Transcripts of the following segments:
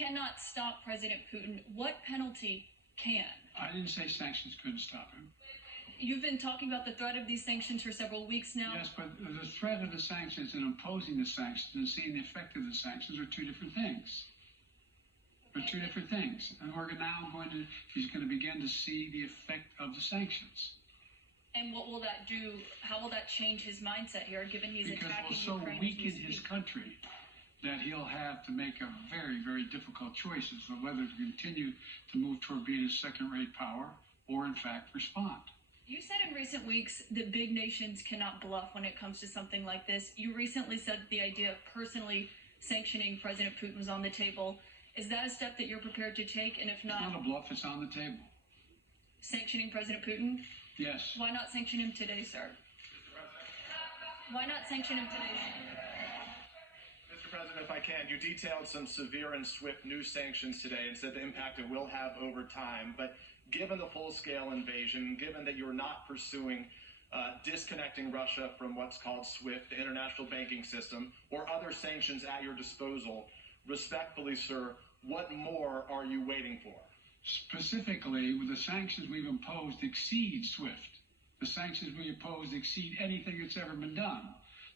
cannot stop President Putin. What penalty can? I didn't say sanctions couldn't stop him. You've been talking about the threat of these sanctions for several weeks now. Yes, but the threat of the sanctions and imposing the sanctions and seeing the effect of the sanctions are two different things. They're two different things. And he's going to begin to see the effect of the sanctions. And what will that do? How will that change his mindset here, given he's attacking Ukraine? Because we'll so weaken his country that he'll have to make a very, very difficult choices of whether to continue to move toward being a second-rate power or, in fact, respond. You said in recent weeks that big nations cannot bluff when it comes to something like this. You recently said that the idea of personally sanctioning President Putin was on the table. Is that a step that you're prepared to take? And if not... It's not a bluff, it's on the table. Sanctioning President Putin? Yes. Why not sanction him today, sir? Why not sanction him today, sir? Mr. President, if I can, you detailed some severe and swift new sanctions today and said the impact it will have over time. But given the full-scale invasion, given that you're not pursuing disconnecting Russia from what's called SWIFT, the international banking system, or other sanctions at your disposal, respectfully, sir, what more are you waiting for? Specifically, the sanctions we've imposed exceed SWIFT. The sanctions we imposed exceed anything that's ever been done.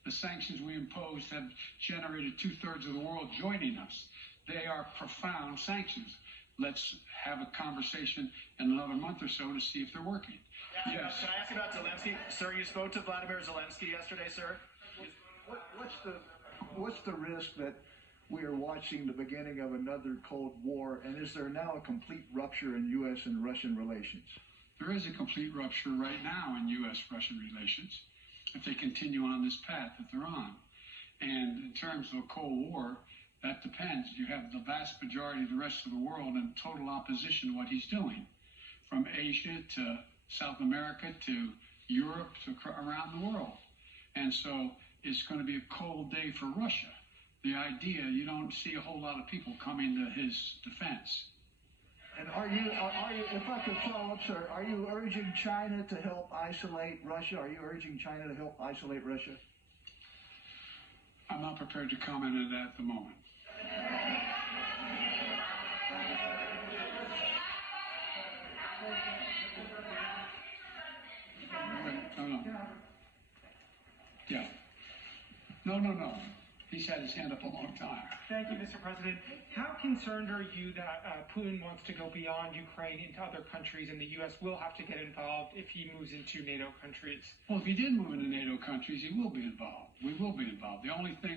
The sanctions we imposed have generated two-thirds of the world joining us. They are profound sanctions. Let's have a conversation in another month or so to see if they're working. Yeah, yes. Can I ask about Zelensky? Sir, you spoke to Vladimir Zelensky yesterday, sir. What's the risk that we are watching the beginning of another Cold War, and is there now a complete rupture in U.S. and Russian relations? There is a complete rupture right now in U.S.-Russian relations if they continue on this path that they're on. And in terms of a Cold War, that depends. You have the vast majority of the rest of the world in total opposition to what he's doing, from Asia to South America to Europe to around the world. And so it's going to be a cold day for Russia. The idea, you don't see a whole lot of people coming to his defense. And are you, if I could follow up, sir, are you urging China to help isolate Russia? Are you urging China to help isolate Russia? I'm not prepared to comment on that at the moment. No. Yeah. No. He's had his hand up a long time. Thank you, Mr. President. How concerned are you that Putin wants to go beyond Ukraine into other countries, and the U.S. will have to get involved if he moves into NATO countries? Well, if he did move into NATO countries, he will be involved. We will be involved. The only thing